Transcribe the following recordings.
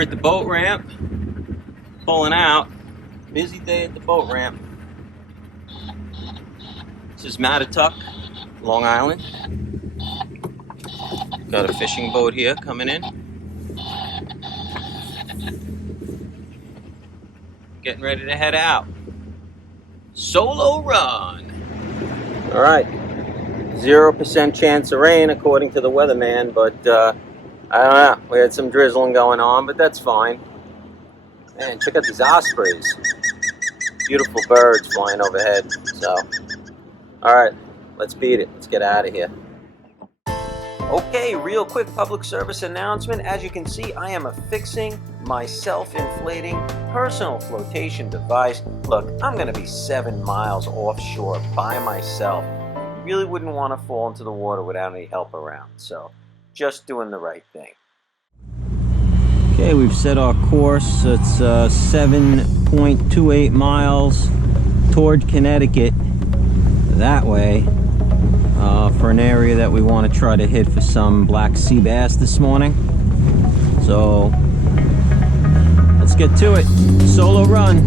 We're at the boat ramp, pulling out. Busy day at the boat ramp. This is Mattatuck, Long Island. Got a fishing boat here coming in. Getting ready to head out. Solo run. All right. 0% chance of rain according to the weatherman, but I don't know. We had some drizzling going on, but that's fine. Man, check out these ospreys. Beautiful birds flying overhead. So, all right, let's beat it. Let's get out of here. Okay, real quick public service announcement. As you can see, I am affixing my self-inflating personal flotation device. Look, I'm going to be 7 miles offshore by myself. Really wouldn't want to fall into the water without any help around. So, just doing the right thing. Okay, we've set our course. It's 7.28 miles toward Connecticut that way for an area that we want to try to hit for some black sea bass this morning. So let's get to it. Solo run.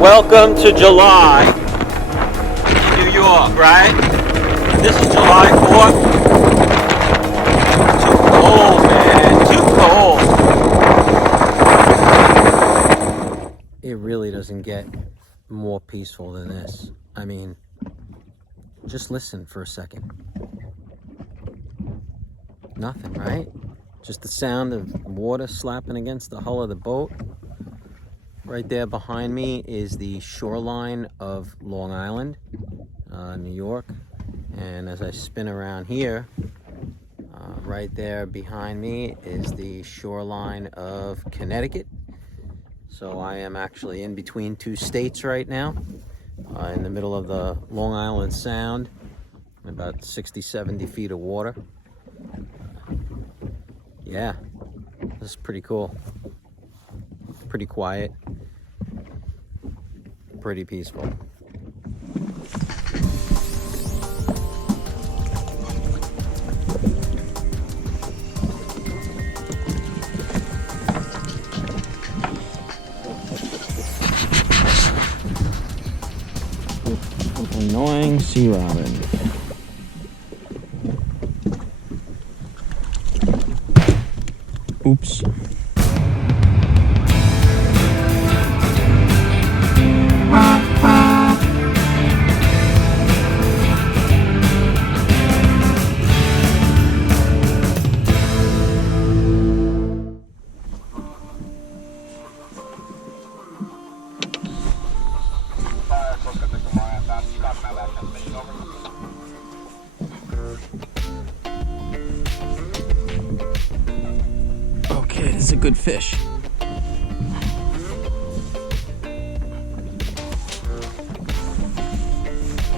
Welcome to July, New York, right? This is July 4th. Too cold, man, too cold. It really doesn't get more peaceful than this. I mean, just listen for a second. Nothing, right? Just the sound of water slapping against the hull of the boat. Right there behind me is the shoreline of Long Island, New York. And as I spin around here, right there behind me is the shoreline of Connecticut. So I am actually in between two states right now, in the middle of the Long Island Sound, about 60-70 feet of water. Yeah, this is pretty cool. Pretty quiet, pretty peaceful. Annoying sea robin. Oops. Okay, this is a good fish.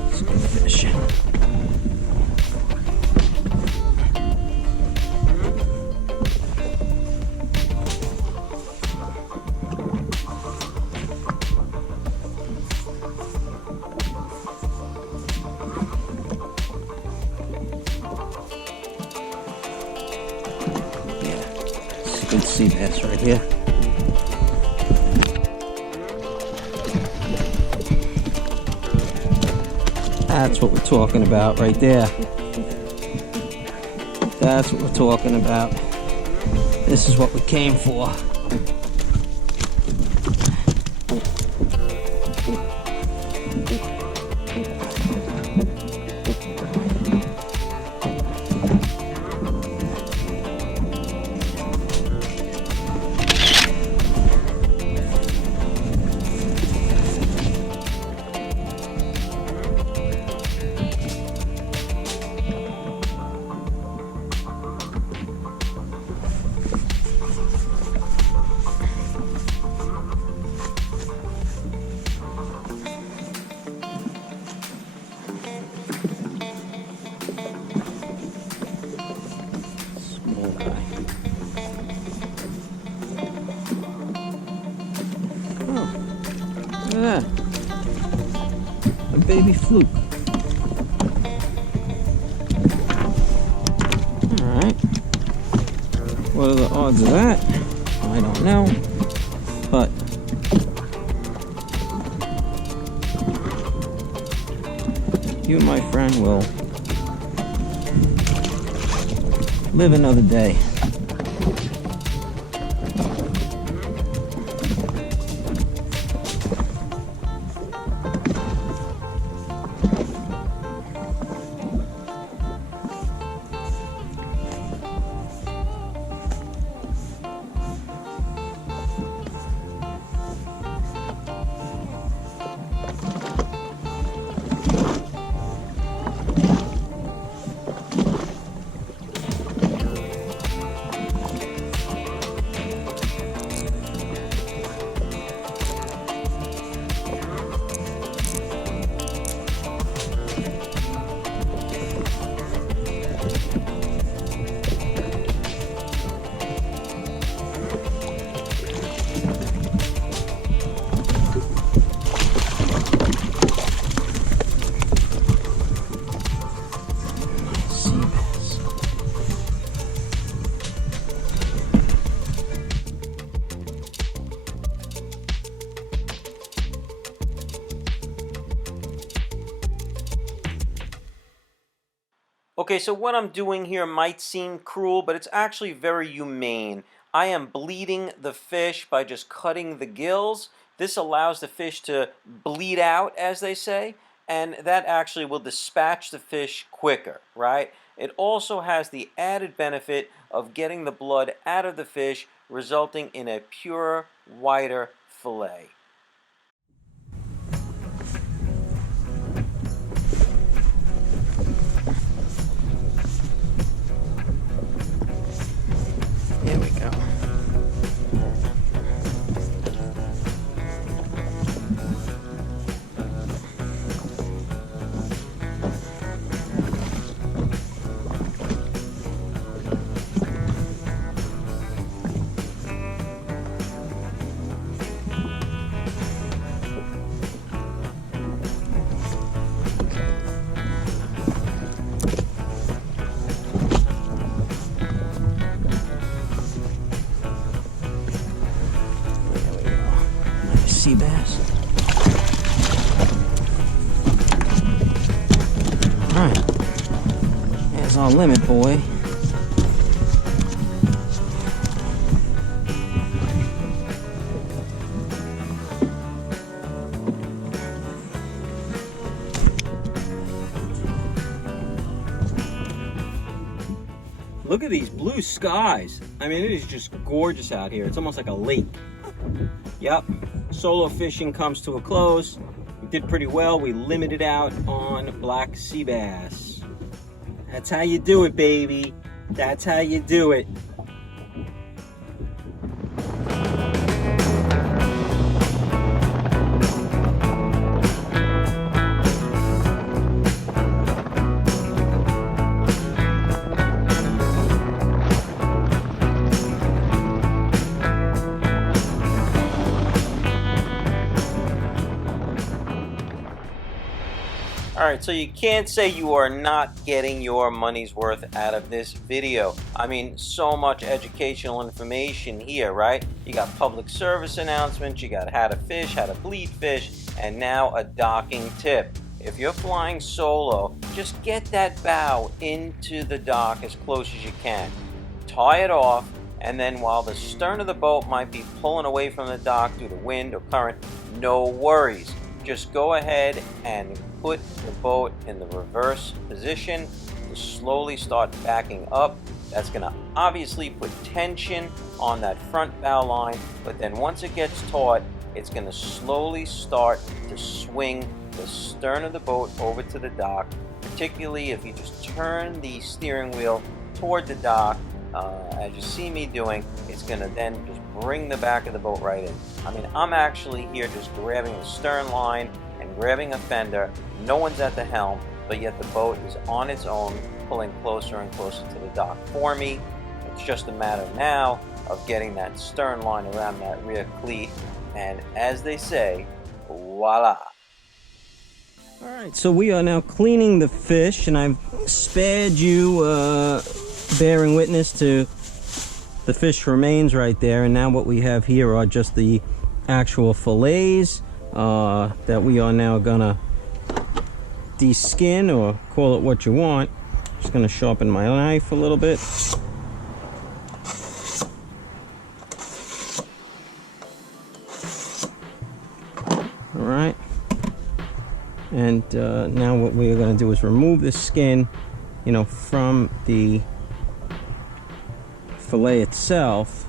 It's a good fish. Good sea bass right here. That's what we're talking about right there. That's what we're talking about. This is what we came for. at that. A baby fluke. Alright. What are the odds of that? I don't know. But you, my friend, will live another day. Okay, so what I'm doing here might seem cruel, but it's actually very humane. I am bleeding the fish by just cutting the gills. This allows the fish to bleed out, as they say, and that actually will dispatch the fish quicker, right? It also has the added benefit of getting the blood out of the fish, resulting in a purer, whiter fillet. There we go. Sea bass. Alright. There's our limit, boy. Look at these blue skies. I mean, it is just gorgeous out here. It's almost like a lake. Yep. Solo fishing comes to a close. We did pretty well. We limited out on black sea bass. That's how you do it, baby. That's how you do it. Alright, so you can't say you are not getting your money's worth out of this video. I mean, so much educational information here, right? You got public service announcements, you got how to fish, how to bleed fish, and now a docking tip. If you're flying solo, just get that bow into the dock as close as you can. Tie it off, and then while the stern of the boat might be pulling away from the dock due to wind or current, no worries. Just go ahead and put the boat in the reverse position to slowly start backing up. That's going to obviously put tension on that front bow line, but then once it gets taut, it's going to slowly start to swing the stern of the boat over to the dock, particularly if you just turn the steering wheel toward the dock, as you see me doing. It's going to then just bring the back of the boat right in. I mean, I'm actually here just grabbing the stern line and grabbing a fender. No one's at the helm, but yet the boat is on its own, pulling closer and closer to the dock for me. It's just a matter now of getting that stern line around that rear cleat, and as they say, Voila. Alright, so we are now cleaning the fish, and I've spared you bearing witness to the fish remains right there. And now what we have here are just the actual fillets that we are now gonna de-skin, or call it what you want. Just gonna sharpen my knife a little bit. All right, and now what we are going to do is remove the skin, you know, from the fillet itself.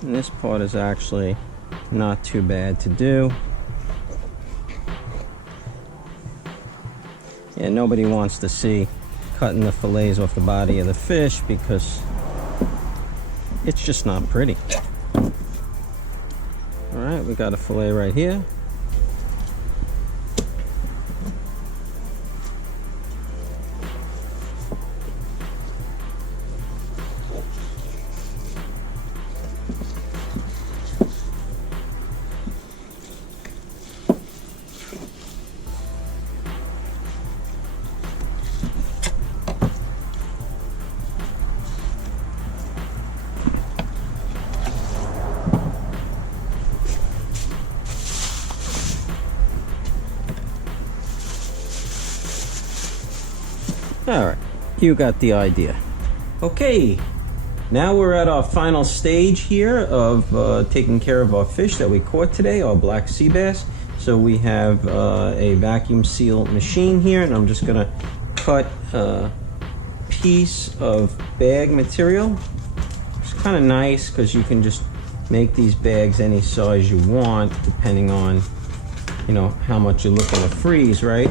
And this part is actually not too bad to do. Yeah, nobody wants to see cutting the fillets off the body of the fish because it's just not pretty. Alright, we got a fillet right here. Alright, you got the idea. Okay, now we're at our final stage here of taking care of our fish that we caught today, our black sea bass. So we have a vacuum seal machine here, and I'm just going to cut a piece of bag material. It's kind of nice because you can just make these bags any size you want depending on, you know, how much you're looking to freeze, right?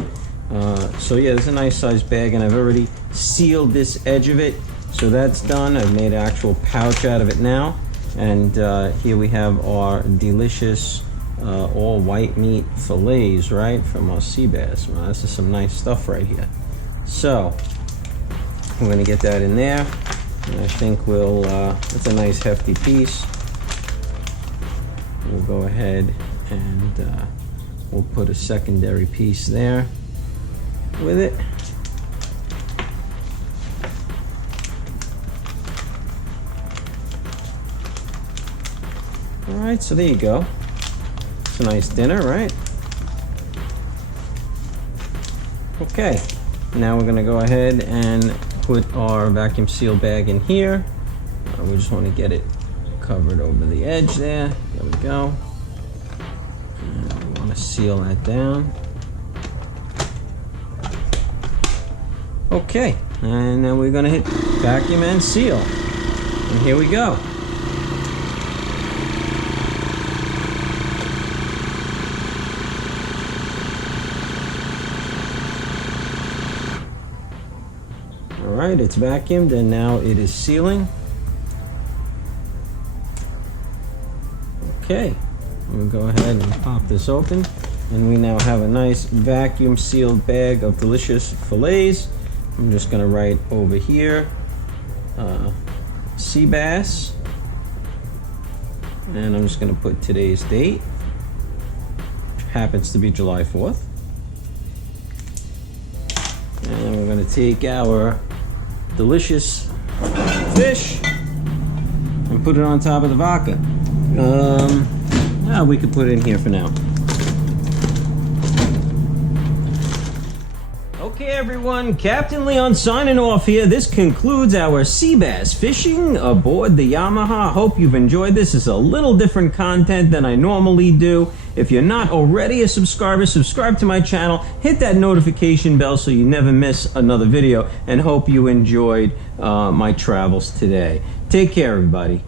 So yeah, there's a nice size bag, and I've already sealed this edge of it, so that's done. I've made an actual pouch out of it now, and here we have our delicious all white meat fillets, right, from our sea bass. Well, this is some nice stuff right here. So I'm going to get that in there, and I think we'll it's a nice hefty piece. We'll go ahead and we'll put a secondary piece there with it. All right, so there you go. It's a nice dinner, right? Okay, now we're gonna go ahead and put our vacuum seal bag in here. We just want to get it covered over the edge there. There we go. And we want to seal that down. Okay, and then we're going to hit vacuum and seal. And here we go. All right, it's vacuumed, and now it is sealing. Okay, we'll go ahead and pop this open, and we now have a nice vacuum sealed bag of delicious fillets. I'm just going to write over here sea bass, and I'm just going to put today's date, which happens to be July 4th. And we're going to take our delicious fish and put it on top of the vodka. We could put it in here for now. Okay everyone, Captain Leon signing off here. This concludes our sea bass fishing aboard the Yamaha. Hope you've enjoyed this. It's a little different content than I normally do. If you're not already a subscriber, subscribe to my channel, hit that notification bell so you never miss another video, and hope you enjoyed my travels today. Take care everybody.